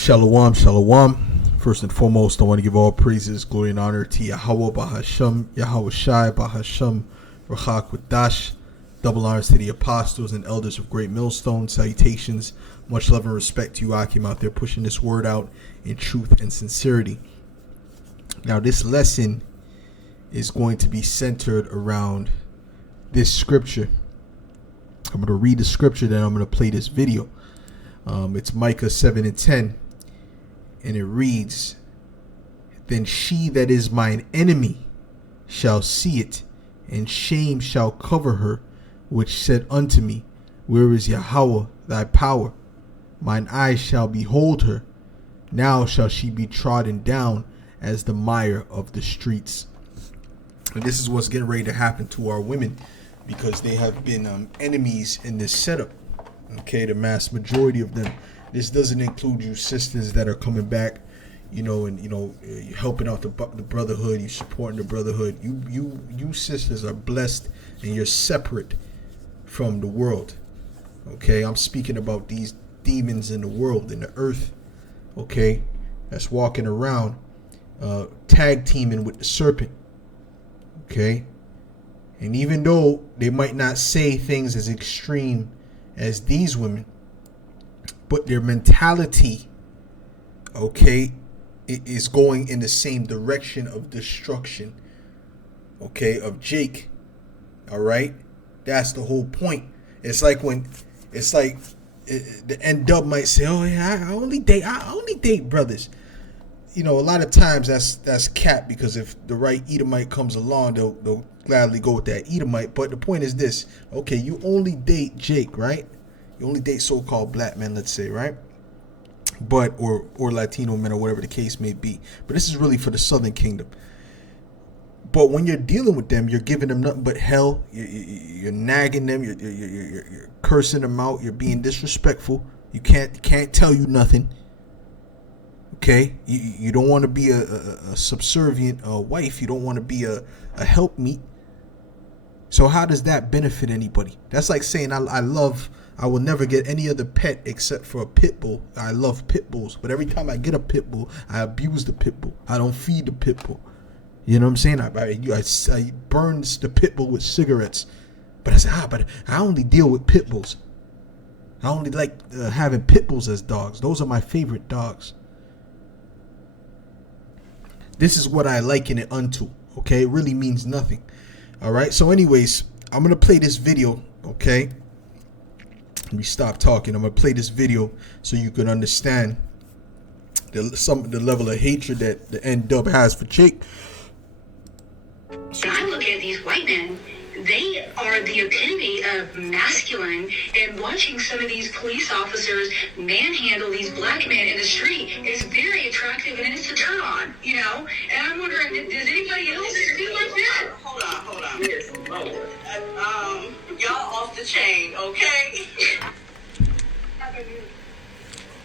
Shalom, shalom. First and foremost, I want to give all praises, glory, and honor to Yahweh Bahasham, Yahweh Shai Bahasham, Rachak Wadash. Double honors to the apostles and elders of Great Millstone. Salutations, much love and respect to you, Akim, out there pushing this word out in truth and sincerity. Now, this lesson is going to be centered around this scripture. I'm going to read the scripture, then I'm going to play this video. It's Micah 7 and 10, and it reads, "Then she that is mine enemy shall see it, and shame shall cover her, which said unto me, Where is Yahweh thy power? Mine eyes shall behold her. Now shall she be trodden down as the mire of the streets." And this is what's getting ready to happen to our women, because they have been enemies in this setup. Okay, the mass majority of them. This doesn't include you sisters that are coming back, and you're helping out the brotherhood, you're supporting the brotherhood. You sisters are blessed, and you're separate from the world. Okay, I'm speaking about these demons in the world, in the earth. Okay, that's walking around, tag teaming with the serpent. Okay, and even though they might not say things as extreme as these women, but their mentality, okay, is going in the same direction of destruction, okay, of Jake. All right, that's the whole point. The N-Dub might say, "Oh yeah, I only date brothers." A lot of times that's cap, because if the right Edomite comes along, they'll gladly go with that Edomite. But the point is this: okay, you only date Jake, right? You only date so-called black men, let's say, right? But or Latino men, or whatever the case may be. But this is really for the Southern Kingdom. But when you're dealing with them, you're giving them nothing but hell. You're nagging them. You're cursing them out. You're being disrespectful. You can't tell you nothing. Okay, you don't want to be a subservient wife. You don't want to be a helpmeet. So how does that benefit anybody? That's like saying I will never get any other pet except for a pit bull. I love pit bulls, but every time I get a pit bull, I abuse the pit bull. I don't feed the pit bull. You know what I'm saying? I burn the pit bull with cigarettes. But I say, but I only deal with pit bulls. I only like having pit bulls as dogs. Those are my favorite dogs. This is what I liken it unto. Okay, it really means nothing. All right. So, anyways, I'm gonna play this video. Okay. Let me stop talking. I'm gonna play this video so you can understand the level of hatred that the N-Dub has for Jake. So I look at these white men, they are the epitome of masculine, and watching some of these police officers manhandle these black men in the street is very attractive, and it's a turn on, And I'm wondering, does anybody else feel like that? Hold on. Yes, y'all off the chain, okay?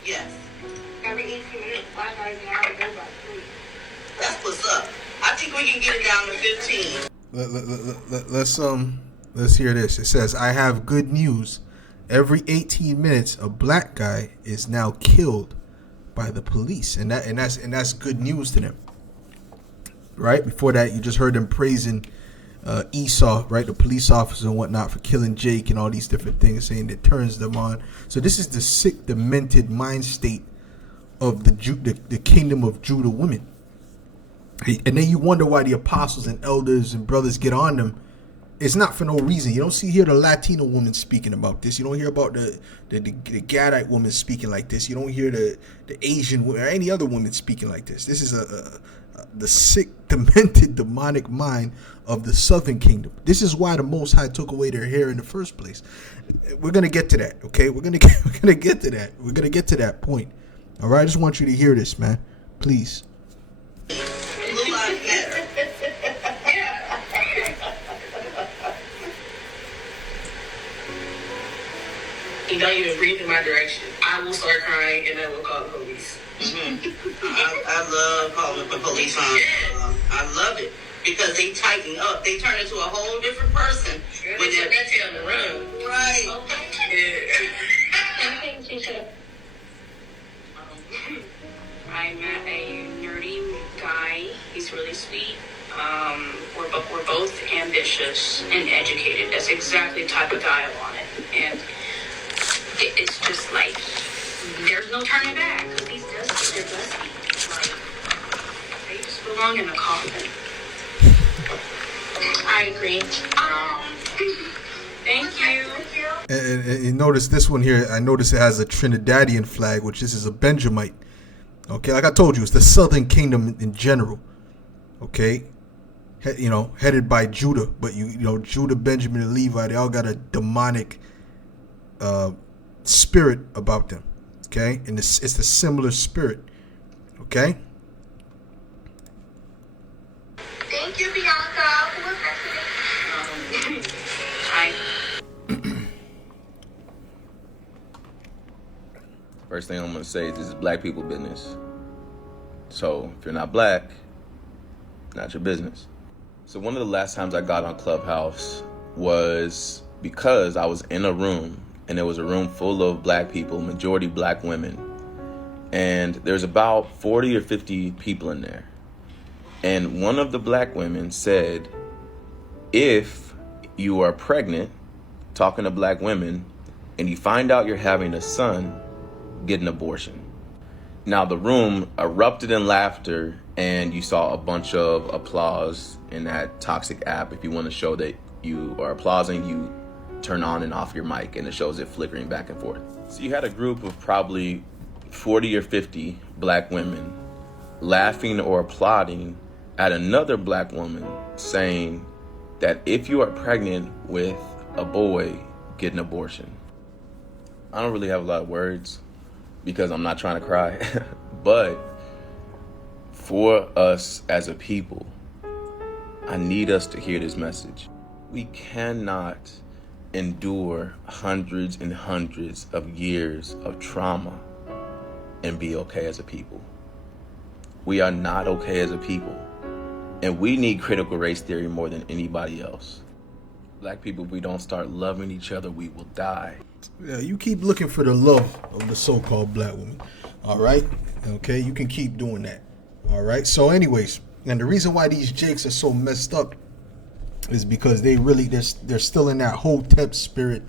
Yes. Every 18 minutes, black guys now go by 3. That's what's up. I think we can get it down to 15. Let's hear this. It says, "I have good news. Every 18 minutes, a black guy is now killed by the police," and that's good news to them. Right before that, you just heard them praising Esau, right, the police officer and whatnot, for killing Jake and all these different things, saying it turns them on. So this is the sick, demented mind state of the kingdom of Judah women. And then you wonder why the apostles and elders and brothers get on them. It's not for no reason. You don't hear the Latino woman speaking about this. You don't hear about the Gadite woman speaking like this. You don't hear the Asian or any other woman speaking like this. This is the sick, demented, demonic mind of the Southern Kingdom. This is why the Most High took away their hair in the first place. We're gonna get to that, okay? We're gonna get to that. We're gonna get to that point. All right, I just want you to hear this, man. Please. You don't even breathe in my direction, I will start crying and I will call the police. Mm-hmm. I love calling the police on. I love it because they tighten up. They turn into a whole different person. When they're on the run. Right. Okay. Yeah. I met a nerdy guy. He's really sweet. We're both ambitious and educated. That's exactly the type of guy I wanted. And it's just like, there's no turning back. Because these dusties, they're dusty. Like, they just belong in a coffin. I agree. Thank you. And you notice this one here, I notice it has a Trinidadian flag, which this is a Benjamite. Okay, like I told you, it's the Southern Kingdom in general. Okay, headed by Judah, but you know Judah, Benjamin, and Levi, they all got a demonic spirit about them. Okay, and it's a similar spirit. Okay. Thank you, Bianca. Who was that? Hi. First thing I'm going to say is this is black people business. So if you're not black, not your business. So one of the last times I got on Clubhouse was because I was in a room, and it was a room full of black people, majority black women. And there's about 40 or 50 people in there. And one of the black women said, if you are pregnant, talking to black women, and you find out you're having a son, get an abortion. Now the room erupted in laughter, and you saw a bunch of applause in that toxic app. If you want to show that you are applauding, you turn on and off your mic, and it shows it flickering back and forth. So you had a group of probably 40 or 50 black women laughing or applauding at another black woman saying that if you are pregnant with a boy, get an abortion. I don't really have a lot of words because I'm not trying to cry, but for us as a people, I need us to hear this message. We cannot endure hundreds and hundreds of years of trauma and be okay as a people. We are not okay as a people, and we need critical race theory more than anybody else. Black people, if we don't start loving each other, we will die. Yeah, you keep looking for the love of the so-called black woman. All right? Okay, you can keep doing that. All right? So anyways, and the reason why these jakes are so messed up is because they're still in that Hotep spirit.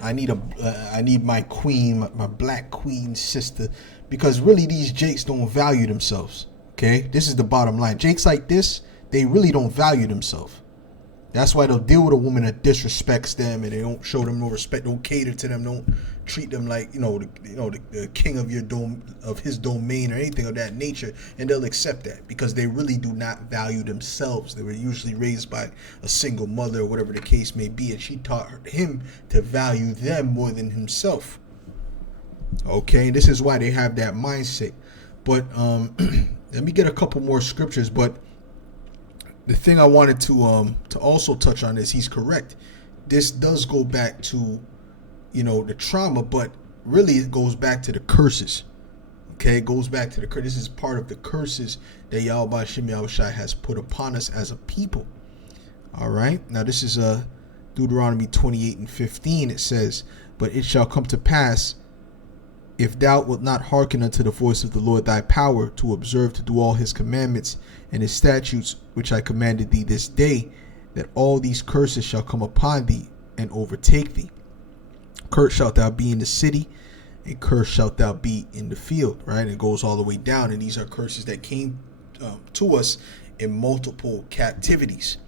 I need my queen, my black queen sister, because really these jakes don't value themselves. Okay? This is the bottom line. Jakes like this, they really don't value themselves. That's why they'll deal with a woman that disrespects them, and they don't show them no respect, don't cater to them, don't treat them like the king of his domain or anything of that nature, and they'll accept that because they really do not value themselves. They were usually raised by a single mother or whatever the case may be, and she taught him to value them more than himself. Okay, this is why they have that mindset. But let me get a couple more scriptures, but the thing I wanted to also touch on is he's correct. This does go back to, the trauma, but really it goes back to the curses. Okay, it goes back to the curse. This is part of the curses that Yahweh Shem Yahushai has put upon us as a people. All right. Now this is Deuteronomy 28:15. It says, "But it shall come to pass, if thou wilt not hearken unto the voice of the Lord thy power, to observe to do all his commandments and his statutes, which I commanded thee this day, that all these curses shall come upon thee and overtake thee. Cursed shalt thou be in the city, and cursed shalt thou be in the field." Right? It goes all the way down, and these are curses that came to us in multiple captivities.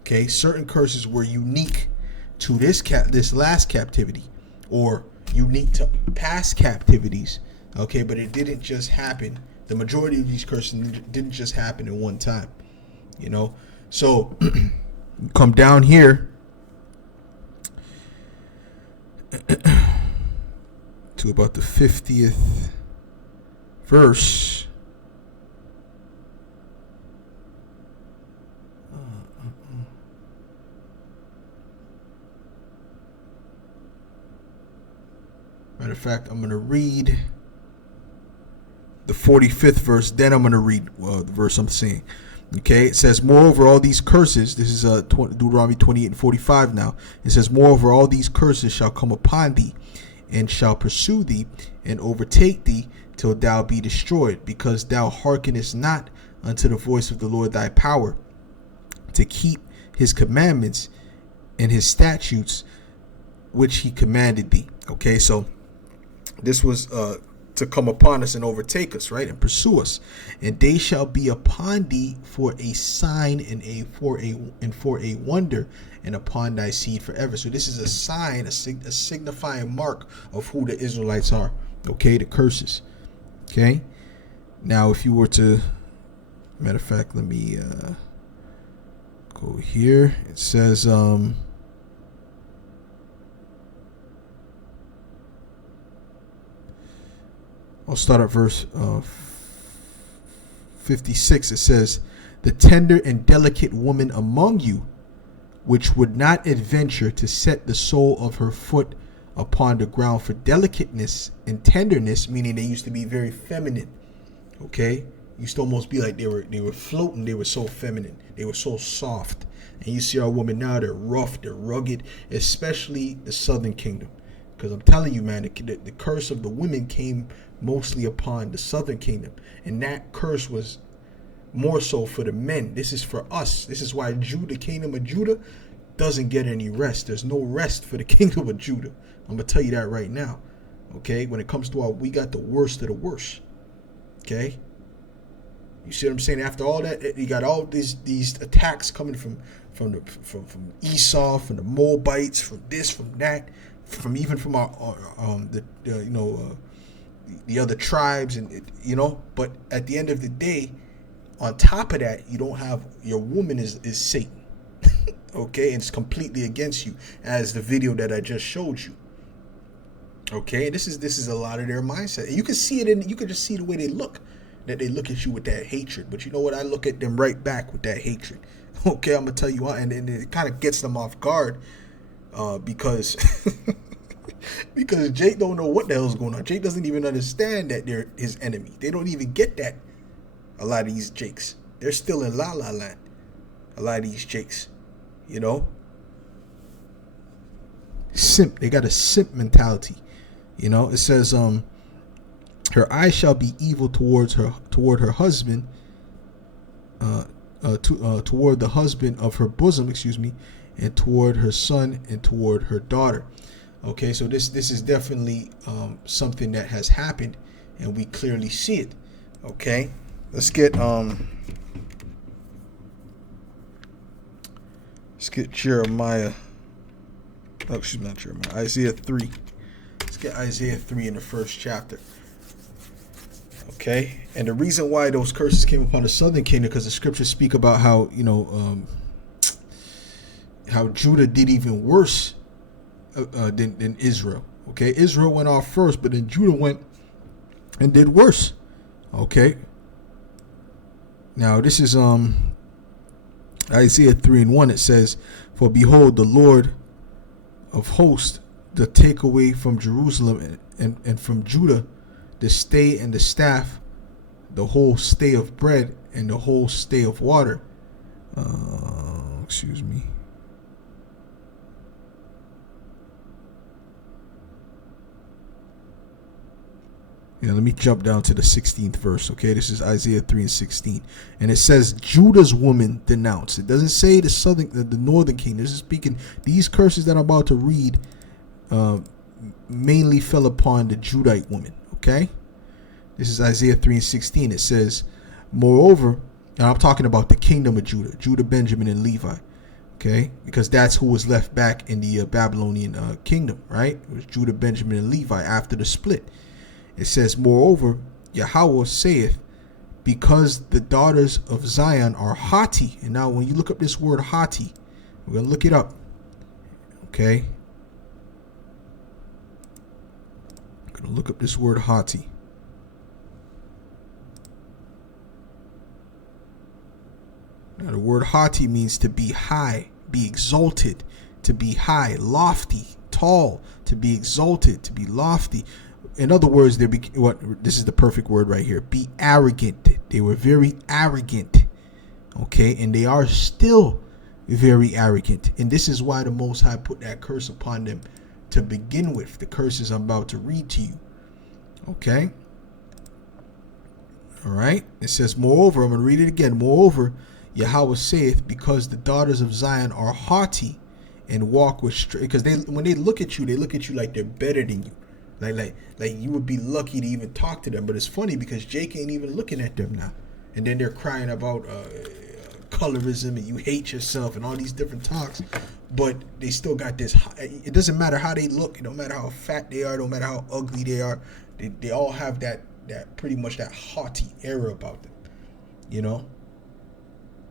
Okay, certain curses were unique to this last captivity, or unique to past captivities. Okay, but it didn't just happen. The majority of these curses didn't just happen in one time. So come down here to about the 50th verse. Matter of fact, I'm going to read the 45th verse, then I'm going to read the verse I'm saying. Okay, it says, "Moreover, all these curses," this is Deuteronomy 28:45 now. It says, "Moreover, all these curses shall come upon thee, and shall pursue thee, and overtake thee, till thou be destroyed, because thou hearkenest not unto the voice of the Lord thy power, to keep his commandments and his statutes which he commanded thee. Okay, so this was to come upon us and overtake us, right, and pursue us. And they shall be upon thee for a sign and for a wonder, and upon thy seed forever. So this is a sign, a signifying mark of who the Israelites are. Okay, the curses. Okay, now if you were to, matter of fact, let me go here. It says I'll start at verse 56. It says, the tender and delicate woman among you, which would not adventure to set the sole of her foot upon the ground for delicateness and tenderness, meaning they used to be very feminine. Okay, used to almost be like they were floating. They were so feminine. They were so soft. And you see our women now, they're rough, they're rugged, especially the southern kingdom. Because I'm telling you, man, the curse of the women came mostly upon the southern kingdom. And that curse was more so for the men. This is for us. This is why the kingdom of Judah doesn't get any rest. There's no rest for the kingdom of Judah. I'm going to tell you that right now. Okay, when it comes to we got the worst of the worst. Okay, you see what I'm saying? After all that, you got all these attacks coming from Esau, from the Moabites, from this, from that, from even from our the other tribes, and But at the end of the day, on top of that, you don't have your woman is Satan. Okay, and it's completely against you, as the video that I just showed you. Okay, this is a lot of their mindset, and you can see it you can just see the way they look, that they look at you with that hatred. But you know what? I look at them right back with that hatred. Okay, I'm gonna tell you why, and it kind of gets them off guard, because because Jake don't know what the hell's going on. Jake doesn't even understand that they're his enemy. They don't even get that. A lot of these Jakes, they're still in La La Land. A lot of these Jakes, simp. They got a simp mentality. It says, her eyes shall be evil toward her husband, toward the husband of her bosom, and toward her son and toward her daughter. Okay, so this is definitely something that has happened, and we clearly see it. Okay, let's get Jeremiah. Oh, excuse me, not Jeremiah. Isaiah 3. Let's get Isaiah 3 in the first chapter. Okay, and the reason why those curses came upon the southern kingdom, because the scriptures speak about how how Judah did even worse than Israel. Okay, Israel went off first, but then Judah went and did worse. Okay, now this is Isaiah 3:1. It says, for behold, the Lord of hosts doth take away from Jerusalem and from Judah the stay and the staff, the whole stay of bread and the whole stay of water. Excuse me. Yeah, let me jump down to the 16th verse. Okay, this is Isaiah 3:16, and it says, Judah's woman denounced. It doesn't say the northern kingdom. This is speaking, these curses that I'm about to read mainly fell upon the Judite woman. Okay, this is Isaiah 3:16. It says, moreover, and I'm talking about the kingdom of Judah, Benjamin, and Levi. Okay, because that's who was left back in the Babylonian kingdom, right? It was Judah, Benjamin, and Levi after the split. It says, moreover, Yahweh saith, because the daughters of Zion are haughty. And now when you look up this word haughty, we're going to look it up. Okay. I'm going to look up this word haughty. Now the word haughty means to be high, be exalted, to be high, lofty, tall, to be exalted, to be lofty. In other words, this is the perfect word right here. Be arrogant. They were very arrogant. Okay, and they are still very arrogant. And this is why the Most High put that curse upon them to begin with. The curses I'm about to read to you. Okay. All right. It says, moreover, I'm going to read it again. Moreover, Yahweh saith, because the daughters of Zion are haughty and walk with straight, because when they look at you like they're better than you. Like you would be lucky to even talk to them. But it's funny because Jake ain't even looking at them now. And then they're crying about colorism and you hate yourself and all these different talks. But they still got this. It doesn't matter how they look. It don't matter how fat they are. It don't matter how ugly they are. They all have that pretty much that haughty air about them. You know?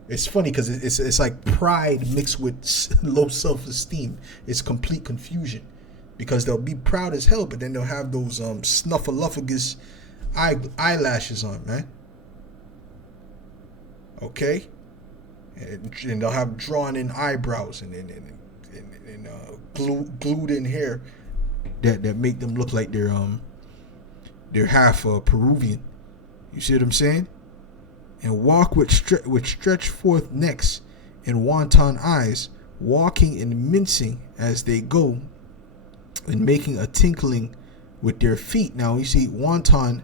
It's funny because it's like pride mixed with low self-esteem. It's complete confusion. Because they'll be proud as hell, but then they'll have those snuffleupagus eyelashes on, man. Okay? And they'll have drawn in eyebrows and glued in hair that make them look like they're half Peruvian. You see what I'm saying? And walk with stretched forth necks and wanton eyes, walking and mincing as they go, and making a tinkling with their feet. Now you see, wanton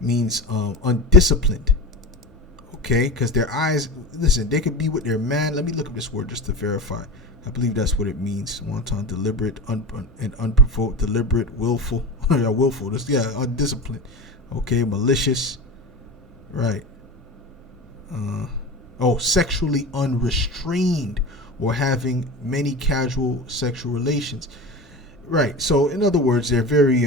means undisciplined. Okay, because their eyes, listen, they could be with their man. Let me look up this word just to verify. I believe that's what it means. Wanton, deliberate, and unprovoked, deliberate, willful. Yeah, willful. Undisciplined. Okay, malicious. Right. Sexually unrestrained, or having many casual sexual relations. Right. So in other words, they're very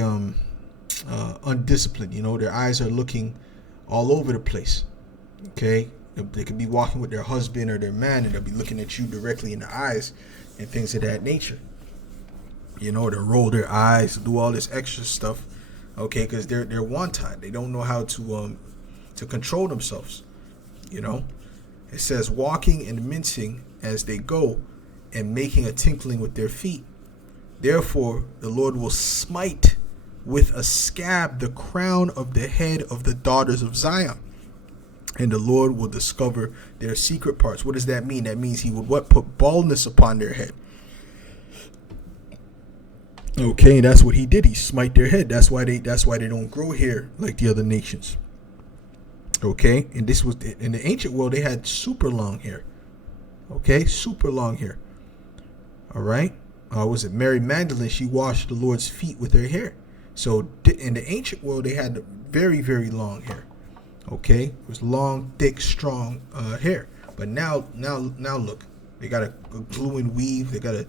undisciplined. You know, their eyes are looking all over the place. Okay, they could be walking with their husband or their man, and they'll be looking at you directly in the eyes and things of that nature. You know, they'll roll their eyes, do all this extra stuff. Okay, because they're wanton. They don't know how to control themselves. You know, it says walking and mincing as they go, and making a tinkling with their feet. Therefore, the Lord will smite with a scab the crown of the head of the daughters of Zion. And the Lord will discover their secret parts. What does that mean? That means he would put baldness upon their head. Okay, that's what he did. He smite their head. That's why they don't grow hair like the other nations. Okay, and this was in the ancient world. They had super long hair. Okay, super long hair. All right. Was it Mary Magdalene? She washed the Lord's feet with her hair. So in the ancient world, they had very, very long hair. Okay, it was long, thick, strong hair. But now look, they got to glue and weave. They got to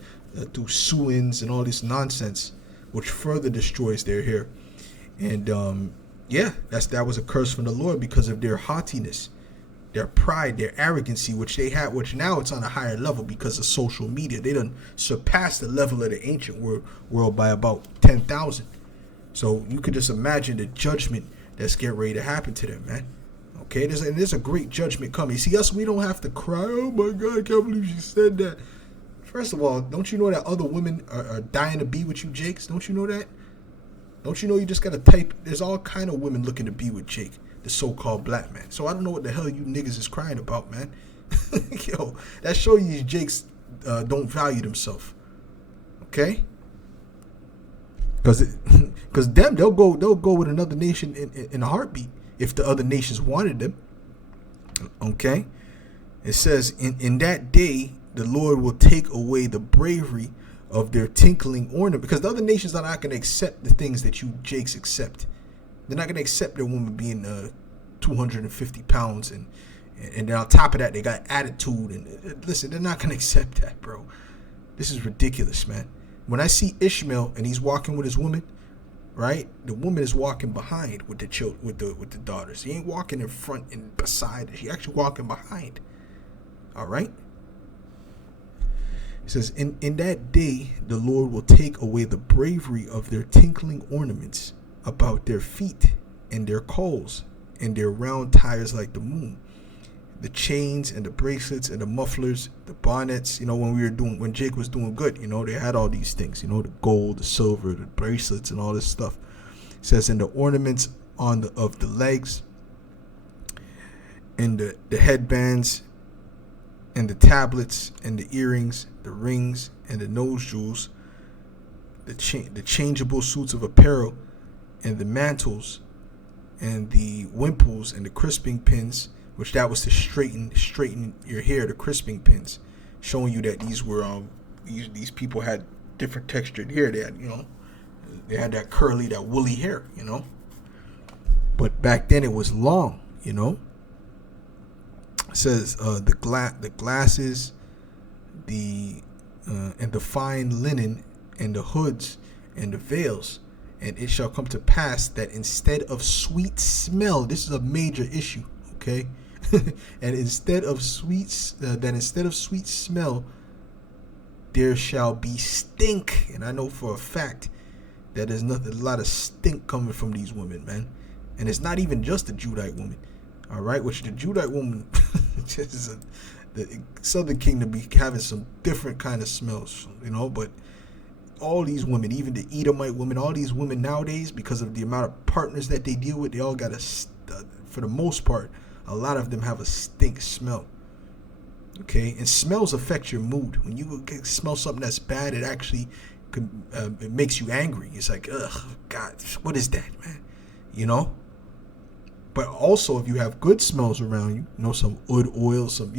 do sew-ins and all this nonsense, which further destroys their hair. And that was a curse from the Lord because of their haughtiness, their pride, their arrogancy, which they had, which now it's on a higher level because of social media. They done surpassed the level of the ancient world by about 10,000. So you could just imagine the judgment that's getting ready to happen to them, man. Okay, there's a great judgment coming. See, us, we don't have to cry. Oh my God, I can't believe she said that. First of all, don't you know that other women are dying to be with you, Jakes? Don't you know that? Don't you know you just gotta type? There's all kind of women looking to be with Jake, the so-called black man. So I don't know what the hell you niggas is crying about, man. Yo, that shows you Jakes don't value themselves. Okay? Because them, they'll go with another nation in a heartbeat if the other nations wanted them. Okay? It says, in that day, the Lord will take away the bravery of their tinkling ornament. Because the other nations are not going to accept the things that you Jakes accept. They're not going to accept their woman being 250 pounds. And then on top of that, they got attitude. And listen, they're not going to accept that, bro. This is ridiculous, man. When I see Ishmael and he's walking with his woman, right? The woman is walking behind with the children, with the daughters. He ain't walking in front and beside. She actually walking behind. All right. It says, in that day, the Lord will take away the bravery of their tinkling ornaments about their feet and their coals and their round tires like the moon. The chains and the bracelets and the mufflers, the bonnets, when Jake was doing good, they had all these things, the gold, the silver, the bracelets and all this stuff. It says, and the ornaments of the legs and the headbands and the tablets and the earrings, the rings and the nose jewels, the changeable suits of apparel and the mantles and the wimples and the crisping pins, which that was to straighten your hair, the crisping pins, showing you that these were these people had different textured hair. They had, they had that curly, that woolly hair, But back then it was long, It says the glasses, and the fine linen, and the hoods, and the veils. And it shall come to pass that instead of sweet smell, this is a major issue, okay? And instead of sweet smell, there shall be stink. And I know for a fact that there's a lot of stink coming from these women, man. And it's not even just the Judite woman, all right? Which the Judite woman, the Southern Kingdom be having some different kind of smells, But all these women, even the Edomite women, all these women nowadays, because of the amount of partners that they deal with, they all got for the most part, a lot of them have a stink smell. Okay, and smells affect your mood. When you smell something that's bad, it actually it makes you angry. It's like, ugh, God, what is that, man? But also, if you have good smells around you, some wood oil, some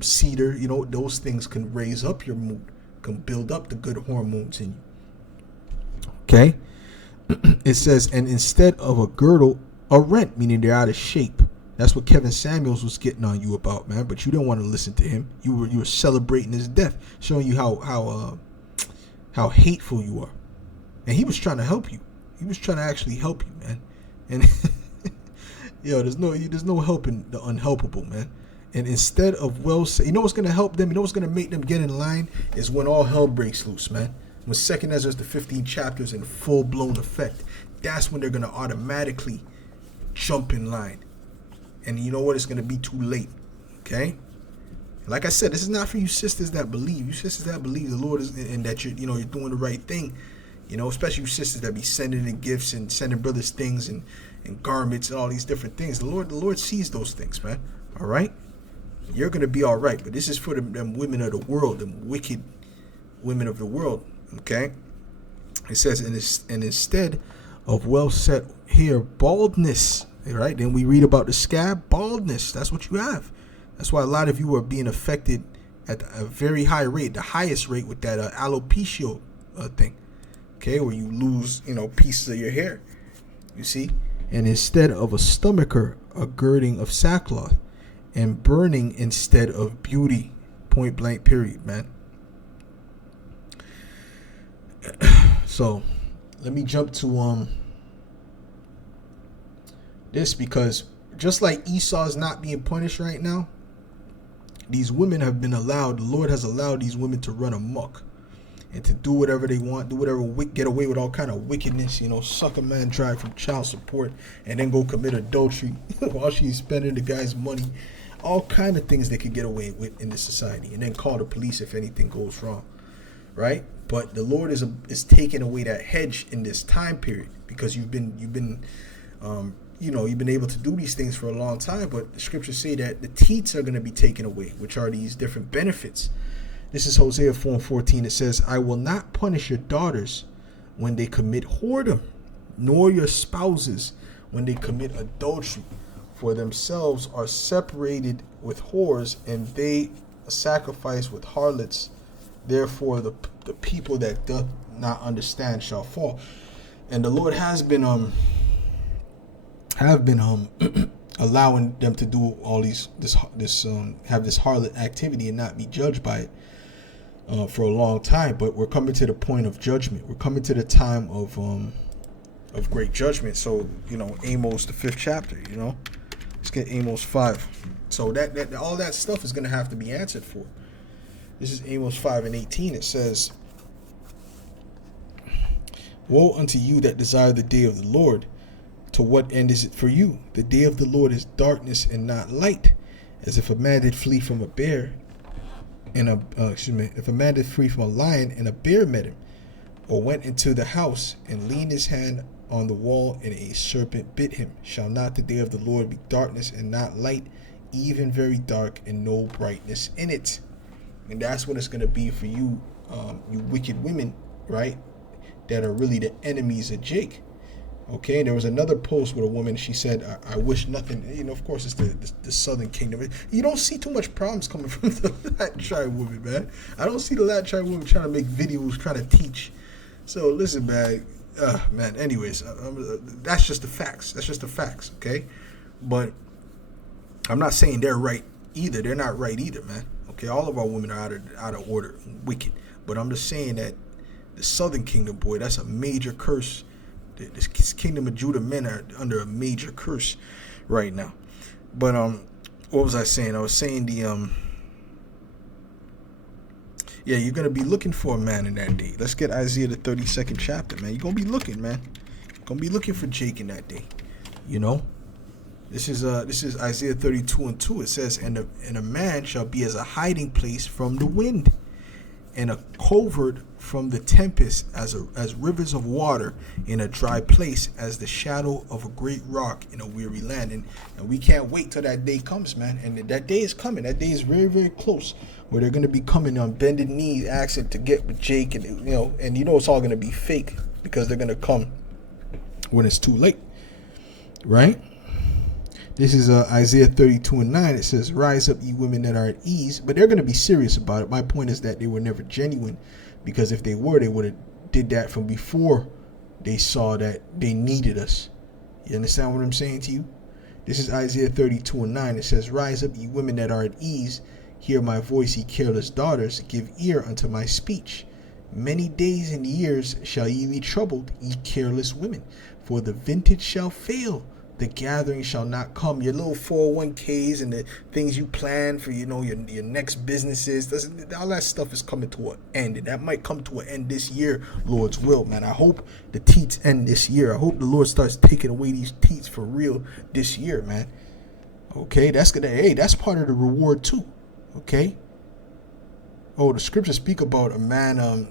cedar, those things can raise up your mood, can build up the good hormones in you. Okay, it says, and instead of a girdle, a rent, meaning they're out of shape. That's what Kevin Samuels was getting on you about, man. But you didn't want to listen to him. You were celebrating his death, showing you how hateful you are. And he was trying to help you. He was trying to actually help you, man. And there's no helping the unhelpable, man. And instead of what's going to help them? What's going to make them get in line is when all hell breaks loose, man. When 2nd Ezra, the 15 chapters in full blown effect, that's when they're going to automatically jump in line. And you know what? It's going to be too late. Okay? Like I said, this is not for you sisters that believe. You sisters that believe the Lord is, and that you're doing the right thing. Especially you sisters that be sending in gifts and sending brothers things and garments and all these different things. The Lord sees those things, man. All right? You're going to be all right. But this is for them women of the world, them wicked women of the world. Okay? It says, and instead of well set hair, baldness. Right? Then we read about the scab, baldness. That's what you have. That's why a lot of you are being affected at a very high rate, the highest rate with that alopecia thing. Okay, where you lose, pieces of your hair. You see? And instead of a stomacher, a girding of sackcloth, and burning instead of beauty. Point blank, period, man. So, let me jump to this, because just like Esau is not being punished right now, these women have been allowed, the Lord has allowed these women to run amok and to do whatever they want, get away with all kind of wickedness, suck a man dry from child support and then go commit adultery while she's spending the guy's money. All kind of things they could get away with in this society, and then call the police if anything goes wrong, right? But the Lord is taking away that hedge in this time period, because you've been able to do these things for a long time, but the scriptures say that the teats are going to be taken away, which are these different benefits. This is Hosea 4:14. It says, I will not punish your daughters when they commit whoredom, nor your spouses when they commit adultery, for themselves are separated with whores, and they sacrifice with harlots. Therefore the people that doth not understand shall fall. And the Lord has been allowing them to do all this have this harlot activity and not be judged by it for a long time. But we're coming to the point of judgment. We're coming to the time of great judgment. So Amos, the 5th chapter. Let's get Amos 5. So that all that stuff is going to have to be answered for. This is Amos 5:18. It says, woe unto you that desire the day of the Lord. To what end is it for you? The day of the Lord is darkness and not light, as if a man did flee from a bear, and if a man did flee from a lion and a bear met him, or went into the house and leaned his hand on the wall and a serpent bit him. Shall not the day of the Lord be darkness and not light, even very dark and no brightness in it? And that's what it's going to be for you, you wicked women, right? That are really the enemies of Jake. Okay, and there was another post with a woman. She said, "I wish nothing." Of course, it's the Southern Kingdom. You don't see too much problems coming from the Latin tribe women, man. I don't see the Latin tribe women trying to make videos, trying to teach. So listen, man. Man. Anyways, that's just the facts. That's just the facts. Okay, but I'm not saying they're right either. They're not right either, man. Okay, all of our women are out of order, wicked. But I'm just saying that the Southern Kingdom, boy, that's a major curse. This Kingdom of Judah men are under a major curse right now. But what was I saying? I was saying you're gonna be looking for a man in that day. Let's get Isaiah the 32nd chapter, man. You're gonna be looking, man. You're gonna be looking for Jake in that day. This is Isaiah 32:2. It says, and a man shall be as a hiding place from the wind, and a covert from the tempest, as rivers of water in a dry place, as the shadow of a great rock in a weary land. And we can't wait till that day comes, man. And that day is coming. That day is very, very close, where they're going to be coming on bended knees, asking to get with Jake, and it's all going to be fake, because they're going to come when it's too late, right? This is Isaiah 32:9. It says, "Rise up, ye women that are at ease." But they're going to be serious about it. My point is that they were never genuine, because if they were, they would have did that from before they saw that they needed us. You understand what I'm saying to you? This is Isaiah 32:9. It says, "Rise up, ye women that are at ease. Hear my voice, ye careless daughters. Give ear unto my speech. Many days and years shall ye be troubled, ye careless women. For the vintage shall fail, the gathering shall not come." Your little 401ks and the things you plan for, your next businesses, all that stuff is coming to an end. And that might come to an end this year, Lord's will, man. I hope the teats end this year. I hope the Lord starts taking away these teats for real this year, man. Okay, that's part of the reward too. Okay. Oh, the scriptures speak about a man, I'm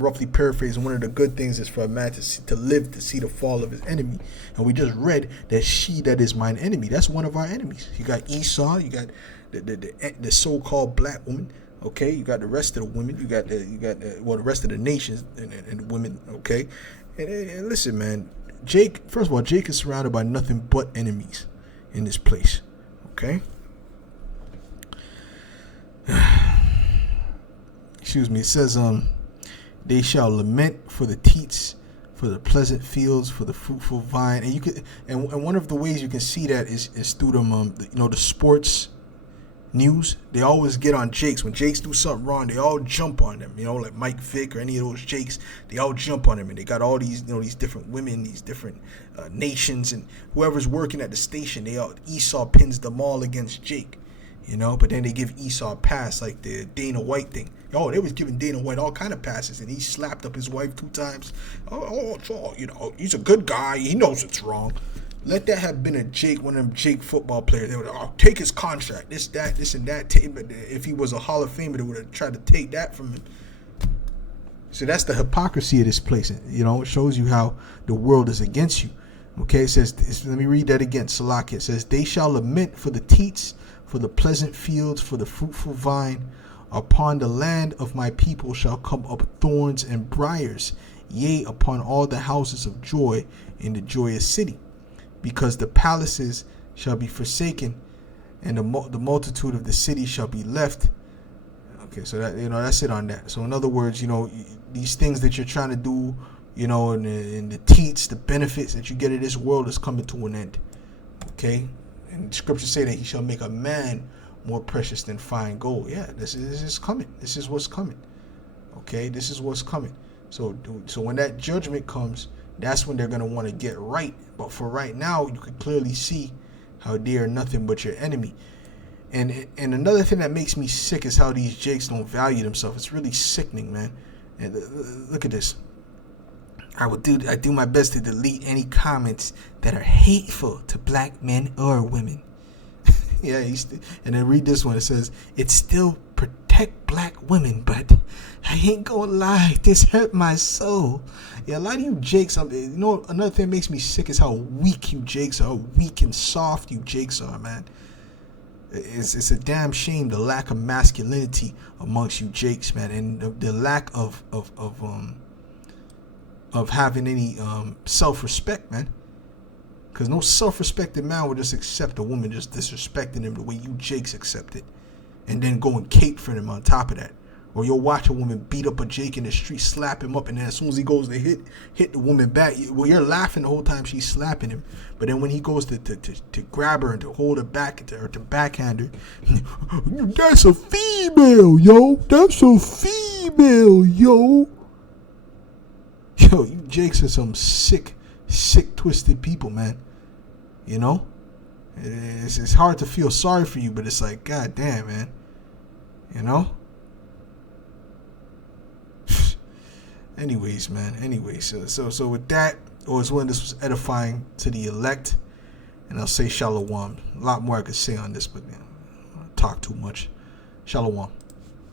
roughly paraphrasing, one of the good things is for a man to live to see the fall of his enemy. And we just read that she that is mine enemy, that's one of our enemies. You got Esau, you got the so-called black woman, okay? You got the rest of the women, you got the rest of the nations and women, okay? And listen, man, first of all, Jake is surrounded by nothing but enemies in this place, okay? Excuse me. It says, they shall lament for the teats, for the pleasant fields, for the fruitful vine. And you could, and one of the ways you can see that is through them, the sports news. They always get on Jakes. When Jakes do something wrong, they all jump on them. Like Mike Vick or any of those Jakes, they all jump on them. And they got all these, these different women, these different nations, and whoever's working at the station, Esau pins them all against Jake. But then they give Esau a pass, like the Dana White thing. They was giving Dana White all kind of passes, and he slapped up his wife 2 times. He's a good guy. He knows it's wrong. Let that have been a Jake, one of them Jake football players. They would take his contract, this, and that. But if he was a Hall of Famer, they would have tried to take that from him. So that's the hypocrisy of this place. It shows you how the world is against you. Okay, it says, let me read that again. Salaki. It says, they shall lament for the teats, for the pleasant fields, for the fruitful vine. Upon the land of my people shall come up thorns and briars, yea, upon all the houses of joy in the joyous city, because the palaces shall be forsaken, and the multitude of the city shall be left. Okay, so that that's it on that. So in other words, these things that you're trying to do, and the teats, the benefits that you get in this world is coming to an end. Okay, and scriptures say that he shall make a man more precious than fine gold. Yeah, this is coming. This is what's coming. Okay, this is what's coming. So when that judgment comes, that's when they're going to want to get right. But for right now, you can clearly see how they are nothing but your enemy. And another thing that makes me sick is how these Jakes don't value themselves. It's really sickening, man. And look at this. I do my best to delete any comments that are hateful to black men or women. Yeah, and then read this one. It says, it still protect black women, but I ain't gonna lie, this hurt my soul. Yeah, a lot of you Jakes, another thing that makes me sick is how weak you Jakes are, how weak and soft you Jakes are, man. It's a damn shame, the lack of masculinity amongst you Jakes, man, and the lack of of having any self-respect, man. Because no self-respecting man would just accept a woman just disrespecting him the way you Jakes accept it, and then go and cape for him on top of that. Or you'll watch a woman beat up a Jake in the street, slap him up, and then as soon as he goes to hit the woman back, well, you're laughing the whole time she's slapping him. But then when he goes to grab her and to hold her back or to backhand her, that's a female, yo. That's a female, yo. Yo, you Jakes are some sick, twisted people, man. You know? It's hard to feel sorry for you, but it's like, god damn, man. You know? Anyways, man. So with that, always when this was edifying to the elect, and I'll say shalom. A lot more I could say on this, but I talk too much. Shalom.